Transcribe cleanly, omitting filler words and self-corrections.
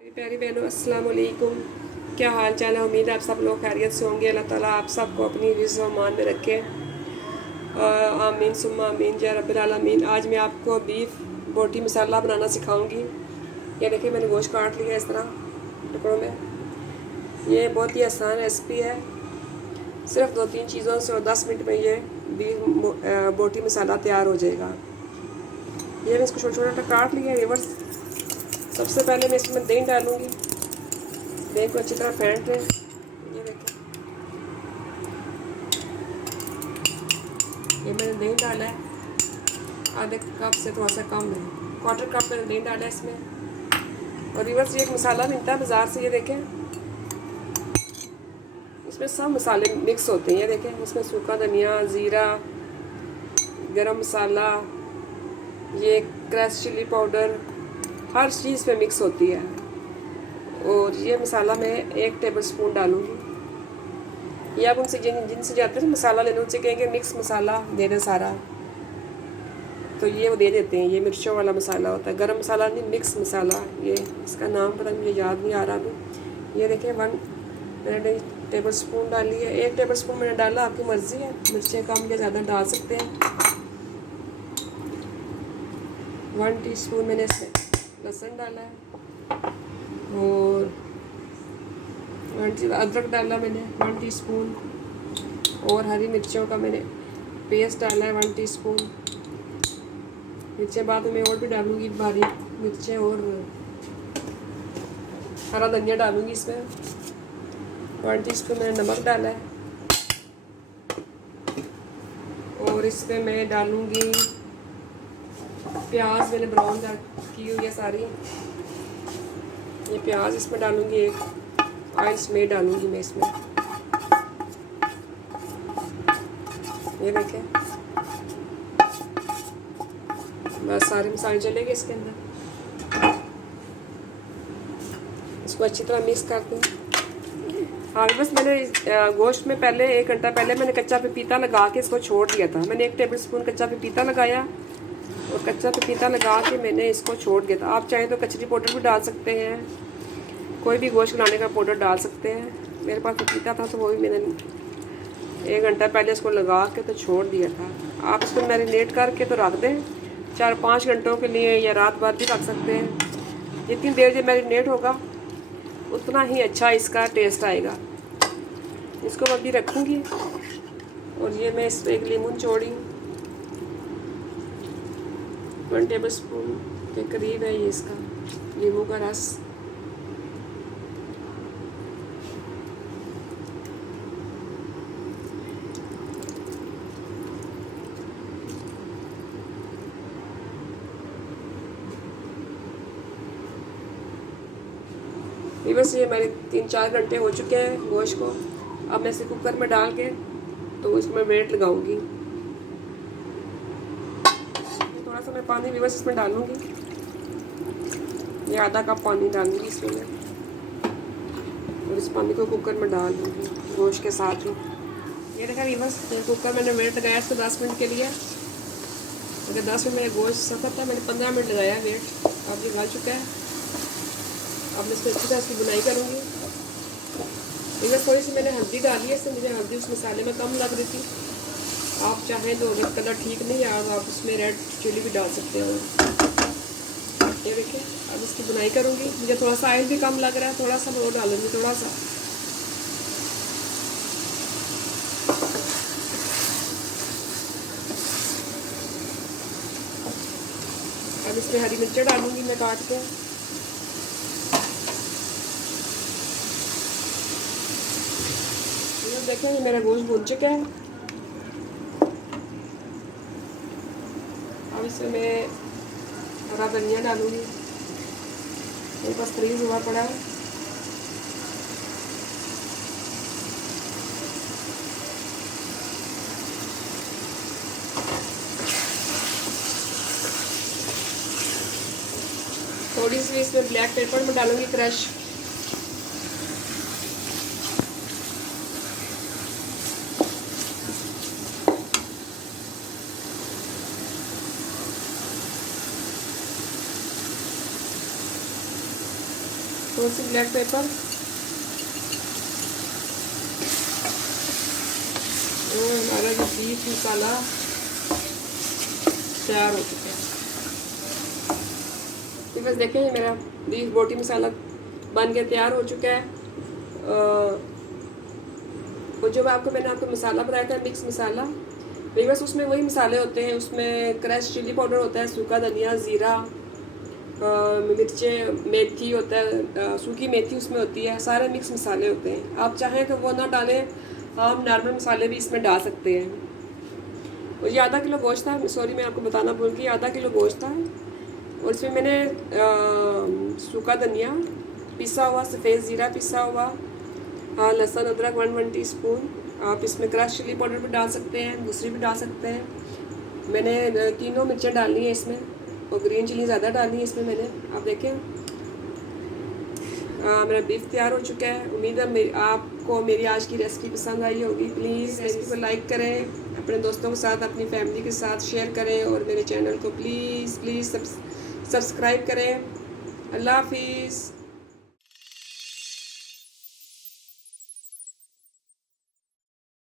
मेरी प्यारी बहनों, अस्सलाम वालेकुम। क्या हाल चाल है? उम्मीद है आप सब लोग खैरियत से होंगे। अल्लाह ताला आप सबको अपनी हिफ्ज़ व अमान में रखे। आमीन सुम्मा आमीन या रब्बिल आलमीन। आज मैं आपको बीफ बोटी मसाला बनाना सिखाऊंगी। ये देखिए, मैंने गोश्त काट लिया इस तरह टुकड़ों में। ये बहुत ही आसान रेसिपी है। सिर्फ 2-3 चीज़ों से और 10 मिनट में ये बीफ बोटी मसाला तैयार हो जाएगा। ये मैं इसको छोटा छोटा काट लिया रिवर्स। सबसे पहले मैं इसमें दही डालूँगी। दही को अच्छी तरह फेंट लें। ये देखें, ये मैंने दही डाला है। आधे कप से थोड़ा सा कम है, क्वार्टर कप मैंने दही डाला है इसमें। और रिवर्स ये एक मसाला मिलता है बाज़ार से, ये देखें। इसमें सब मसाले मिक्स होते हैं। ये देखें, इसमें सूखा धनिया, ज़ीरा, गरम मसाला, ये क्रश चिली पाउडर, हर चीज़ में मिक्स होती है। और ये मसाला मैं 1 टेबल स्पून डालूँगी। ये आप उनसे जिनसे जाते हैं मसाला लेने, उनसे कहेंगे मिक्स मसाला दे दें सारा, तो ये वो दे देते हैं। ये मिर्चों वाला मसाला होता है, गरम मसाला नहीं, मिक्स मसाला। ये इसका नाम पता मुझे याद नहीं आ रहा अभी। ये देखें, 1 मैंने टेबल स्पून डाली है। 1 टेबल स्पून मैंने डाला, आपकी मर्ज़ी है, मिर्चें कम या ज़्यादा डाल सकते हैं। 1 टीस्पून मैंने इसमें लहसुन डाला है। और अदरक डाला मैंने 1 टीस्पून। और हरी मिर्चों का मैंने पेस्ट डाला है 1 टीस्पून। मिर्चें बाद में और भी डालूँगी, बारीक मिर्चें, और हरा धनिया डालूँगी इसमें। 1 टीस्पून मैंने नमक डाला है। और इसमें मैं डालूँगी प्याज, मैंने ब्राउन की हुई है सारी। ये प्याज इसमें डालूँगी, एक आइस में डालूँगी मैं इसमें। ये देखें, बस सारे मसाले चलेंगे इसके अंदर। इसको अच्छी तरह मिक्स कर दूँ। हाँ, बस मैंने गोश्त में पहले 1 घंटा पहले मैंने कच्चा पपीता लगा के इसको छोड़ दिया था। मैंने 1 टेबल स्पून कच्चा पपीता लगाया और कच्चा पपीता लगा के मैंने इसको छोड़ दिया था। आप चाहें तो कचरी पाउडर भी डाल सकते हैं, कोई भी गोश्त बनाने का पाउडर डाल सकते हैं। मेरे पास पपीता था तो वो भी मैंने 1 घंटा पहले इसको लगा के तो छोड़ दिया था। आप इसको मैरिनेट करके तो रख दें 4-5 घंटों के लिए, या रात भर भी रख सकते हैं। जितनी देर ये मैरिनेट होगा उतना ही अच्छा इसका टेस्ट आएगा। इसको मैं अभी रखूँगी। और ये मैं इस पर 1 लीमन चौड़ी 1 टेबल स्पून के करीब है ये इसका नींबू का रस। बस ये मेरे 3-4 घंटे हो चुके हैं गोश्त को। अब मैं इसे कुकर में डाल के तो इसमें वेट लगाऊंगी। थोड़ा सा मैं पानी भी बस इसमें डालूंगी। ये आधा कप पानी डालूंगी इसमें मैं, और इस पानी को कुकर में डाल दूंगी गोश्त के साथ ही। ये देखा बस कुकर मैंने वेट लगाया इसको 10 मिनट के लिए। अगर 10 मिनट मेरा गोश्त सख्त था, मैंने 15 मिनट लगाया वेट। अब ये गल चुका है। अब मैं इसमें अच्छी तरह इसकी बुनाई करूँगी। इधर थोड़ी सी मैंने हल्दी डाली है, इससे मुझे हल्दी उस मसाले में कम लग रही थी। आप चाहें तो रेड कलर ठीक नहीं है, और आप उसमें रेड चिली भी डाल सकते हो। ये देखिए, अब इसकी बुनाई करूँगी। मुझे थोड़ा सा ऑयल भी कम लग रहा है, थोड़ा सा मैं वो डालूँगी, थोड़ा सा। अब इसमें हरी मिर्च डालूँगी मैं काट के। देखें, ये मेरा गोश्त भून चुका है। अब इसमें मैं हरा धनिया डालूंगी, मेरे पास फ्रीज हुआ पड़ा है। थोड़ी सी इसमें ब्लैक पेपर में डालूंगी क्रश। थोड़ी सी ब्लैक पेपर और हमारा जो बीफ मसाला तैयार हो चुका है। तो बस देखें ये मेरा बीफ बोटी मसाला बन के तैयार हो चुका है। वो जो मैंने आपको मसाला बताया था मिक्स मसाला, बस उसमें वही मसाले होते हैं। उसमें क्रश चिली पाउडर होता है, सूखा धनिया, ज़ीरा, मिर्चें, मेथी होता है, सूखी मेथी उसमें होती है, सारे मिक्स मसाले होते हैं। आप चाहें तो वो ना डालें, आप नॉर्मल मसाले भी इसमें डाल सकते हैं। और ये आधा किलो गोश्त था, सॉरी मैं आपको बताना भूल गई, आधा किलो गोश्त था। और इसमें मैंने सूखा धनिया पिसा हुआ, सफ़ेद ज़ीरा पिसा हुआ, हाँ लहसुन अदरक 1 टीस्पून। आप इसमें क्रश चिली पाउडर भी डाल सकते हैं, दूसरी भी डाल सकते हैं। मैंने तीनों मिर्चें डालनी है इसमें, और ग्रीन चिली ज़्यादा डालनी है इसमें मैंने। आप देखें मेरा बीफ तैयार हो चुका है। उम्मीद है आपको मेरी आज की रेसिपी पसंद आई होगी। प्लीज़ रेसिपी को लाइक करें, अपने दोस्तों के साथ, अपनी फैमिली के साथ शेयर करें, और मेरे चैनल को प्लीज़ सब्सक्राइब करें। अल्लाह हाफिज़।